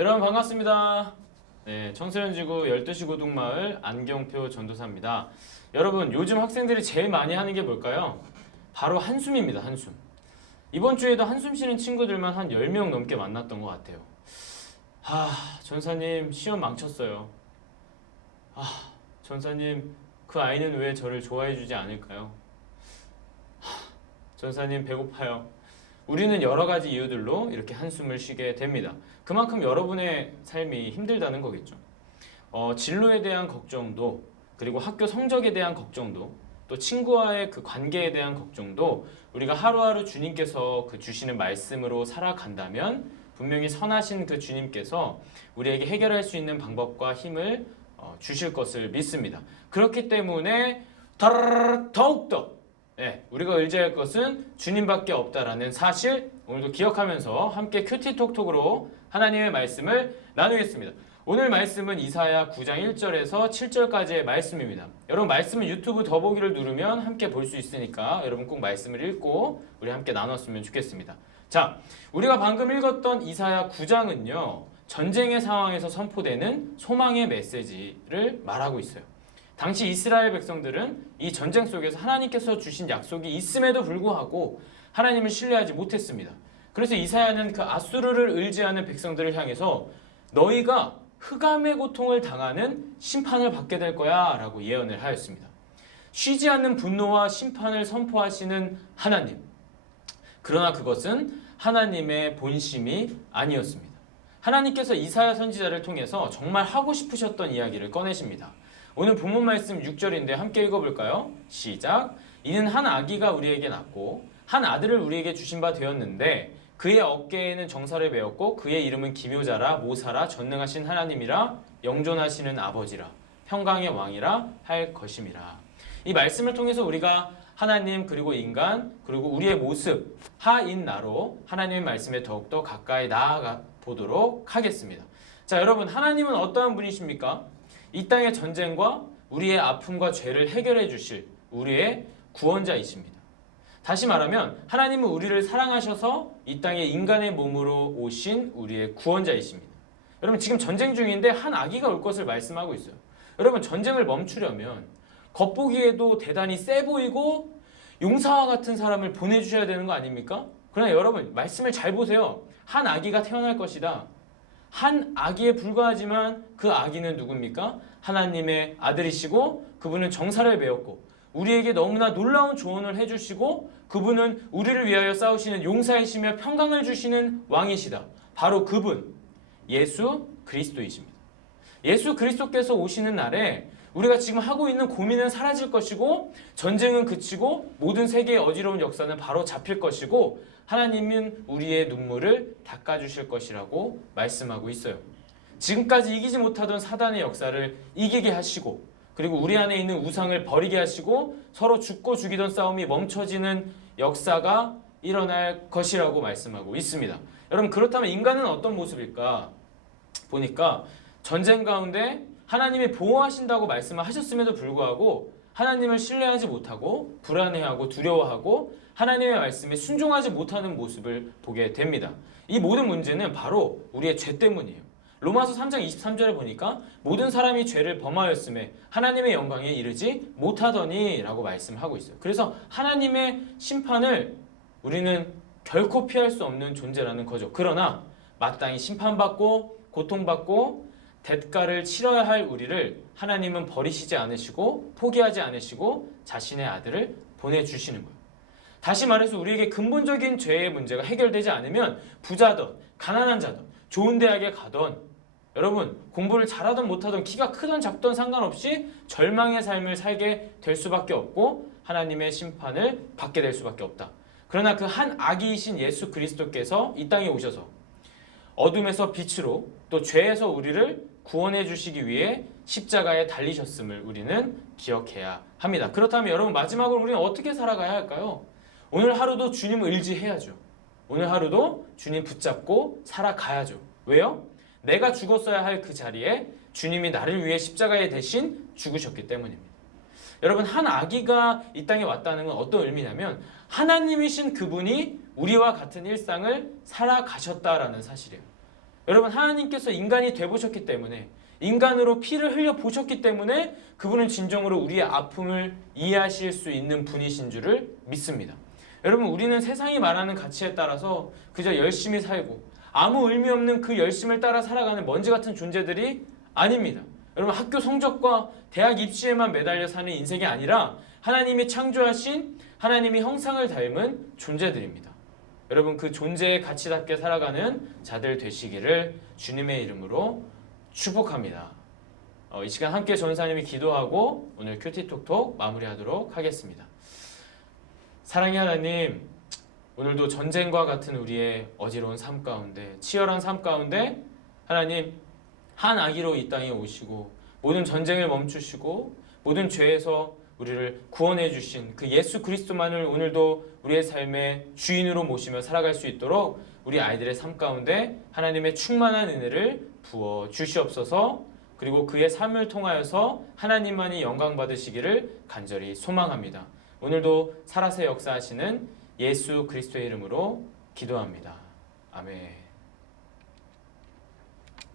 여러분 반갑습니다. 청소년지구 12시 고등마을 안경표 전도사입니다. 여러분 요즘 학생들이 제일 많이 하는 게 뭘까요? 바로 한숨입니다. 한숨. 이번 주에도 한숨 쉬는 친구들만 한 10명 넘게 만났던 것 같아요. 전사님 시험 망쳤어요. 전사님 그 아이는 왜 저를 좋아해 주지 않을까요? 전사님 배고파요. 우리는 여러 가지 이유들로 이렇게 한숨을 쉬게 됩니다. 그만큼 여러분의 삶이 힘들다는 거겠죠. 진로에 대한 걱정도, 그리고 학교 성적에 대한 걱정도, 또 친구와의 그 관계에 대한 걱정도 우리가 하루하루 주님께서 그 주시는 말씀으로 살아간다면 분명히 선하신 그 주님께서 우리에게 해결할 수 있는 방법과 힘을 주실 것을 믿습니다. 그렇기 때문에 더욱더 우리가 의지할 것은 주님밖에 없다라는 사실 오늘도 기억하면서 함께 큐티톡톡으로 하나님의 말씀을 나누겠습니다. 오늘 말씀은 이사야 9장 1절에서 7절까지의 말씀입니다. 여러분 말씀은 유튜브 더보기를 누르면 함께 볼 수 있으니까 여러분 꼭 말씀을 읽고 우리 함께 나눴으면 좋겠습니다. 자, 우리가 방금 읽었던 이사야 9장은요. 전쟁의 상황에서 선포되는 소망의 메시지를 말하고 있어요. 당시 이스라엘 백성들은 이 전쟁 속에서 하나님께서 주신 약속이 있음에도 불구하고 하나님을 신뢰하지 못했습니다. 그래서 이사야는 그 아수르를 의지하는 백성들을 향해서 너희가 흑암의 고통을 당하는 심판을 받게 될 거야 라고 예언을 하였습니다. 쉬지 않는 분노와 심판을 선포하시는 하나님. 그러나 그것은 하나님의 본심이 아니었습니다. 하나님께서 이사야 선지자를 통해서 정말 하고 싶으셨던 이야기를 꺼내십니다. 오늘 본문 말씀 6절인데 함께 읽어볼까요? 시작! 이는 한 아기가 우리에게 낳고 한 아들을 우리에게 주신 바 되었는데 그의 어깨에는 정사를 베었고 그의 이름은 기묘자라 모사라 전능하신 하나님이라 영존하시는 아버지라 평강의 왕이라 할 것임이라. 이 말씀을 통해서 우리가 하나님 그리고 인간 그리고 우리의 모습 하인나로 하나님의 말씀에 더욱더 가까이 나아가 보도록 하겠습니다. 자, 여러분 하나님은 어떠한 분이십니까? 이 땅의 전쟁과 우리의 아픔과 죄를 해결해 주실 우리의 구원자이십니다. 다시 말하면 하나님은 우리를 사랑하셔서 이 땅에 인간의 몸으로 오신 우리의 구원자이십니다. 여러분 지금 전쟁 중인데 한 아기가 올 것을 말씀하고 있어요. 여러분 전쟁을 멈추려면 겉보기에도 대단히 세 보이고 용사와 같은 사람을 보내주셔야 되는 거 아닙니까? 그러나 여러분 말씀을 잘 보세요. 한 아기가 태어날 것이다. 한 아기에 불과하지만 그 아기는 누굽니까? 하나님의 아들이시고 그분은 정사를 배웠고 우리에게 너무나 놀라운 조언을 해주시고 그분은 우리를 위하여 싸우시는 용사이시며 평강을 주시는 왕이시다. 바로 그분 예수 그리스도이십니다. 예수 그리스도께서 오시는 날에 우리가 지금 하고 있는 고민은 사라질 것이고 전쟁은 그치고 모든 세계의 어지러운 역사는 바로 잡힐 것이고 하나님은 우리의 눈물을 닦아주실 것이라고 말씀하고 있어요. 지금까지 이기지 못하던 사단의 역사를 이기게 하시고 그리고 우리 안에 있는 우상을 버리게 하시고 서로 죽고 죽이던 싸움이 멈춰지는 역사가 일어날 것이라고 말씀하고 있습니다. 여러분 그렇다면 인간은 어떤 모습일까? 보니까 전쟁 가운데 하나님이 보호하신다고 말씀을 하셨음에도 불구하고 하나님을 신뢰하지 못하고 불안해하고 두려워하고 하나님의 말씀에 순종하지 못하는 모습을 보게 됩니다. 이 모든 문제는 바로 우리의 죄 때문이에요. 로마서 3장 23절에 보니까 모든 사람이 죄를 범하였음에 하나님의 영광에 이르지 못하더니 라고 말씀하고 있어요. 그래서 하나님의 심판을 우리는 결코 피할 수 없는 존재라는 거죠. 그러나 마땅히 심판받고 고통받고 대가를 치러야 할 우리를 하나님은 버리시지 않으시고 포기하지 않으시고 자신의 아들을 보내주시는 거예요. 다시 말해서 우리에게 근본적인 죄의 문제가 해결되지 않으면 부자든 가난한 자든 좋은 대학에 가던 여러분 공부를 잘하든 못하든 키가 크든 작든 상관없이 절망의 삶을 살게 될 수밖에 없고 하나님의 심판을 받게 될 수밖에 없다. 그러나 그 한 아기이신 예수 그리스도께서 이 땅에 오셔서 어둠에서 빛으로 또 죄에서 우리를 구원해 주시기 위해 십자가에 달리셨음을 우리는 기억해야 합니다. 그렇다면 여러분 마지막으로 우리는 어떻게 살아가야 할까요? 오늘 하루도 주님 의지해야죠. 오늘 하루도 주님 붙잡고 살아가야죠. 왜요? 내가 죽었어야 할 그 자리에 주님이 나를 위해 십자가에 대신 죽으셨기 때문입니다. 여러분 한 아기가 이 땅에 왔다는 건 어떤 의미냐면 하나님이신 그분이 우리와 같은 일상을 살아가셨다라는 사실이에요. 여러분, 하나님께서 인간이 되보셨기 때문에, 인간으로 피를 흘려 보셨기 때문에 그분은 진정으로 우리의 아픔을 이해하실 수 있는 분이신 줄을 믿습니다. 여러분, 우리는 세상이 말하는 가치에 따라서 그저 열심히 살고 아무 의미 없는 그 열심을 따라 살아가는 먼지 같은 존재들이 아닙니다. 여러분, 학교 성적과 대학 입시에만 매달려 사는 인생이 아니라 하나님이 창조하신, 하나님이 형상을 닮은 존재들입니다. 여러분, 그 존재의 가치답게 살아가는 자들 되시기를 주님의 이름으로 축복합니다. 이 시간 함께 전사님이 기도하고 오늘 큐티톡톡 마무리하도록 하겠습니다. 사랑의 하나님, 오늘도 전쟁과 같은 우리의 어지러운 삶 가운데, 치열한 삶 가운데 하나님, 한 아기로 이 땅에 오시고 모든 전쟁을 멈추시고 모든 죄에서 우리를 구원해 주신 그 예수 그리스도만을 오늘도 우리의 삶의 주인으로 모시며 살아갈 수 있도록 우리 아이들의 삶 가운데 하나님의 충만한 은혜를 부어 주시옵소서. 그리고 그의 삶을 통하여서 하나님만이 영광 받으시기를 간절히 소망합니다. 오늘도 살아서 역사하시는 예수 그리스도의 이름으로 기도합니다. 아멘.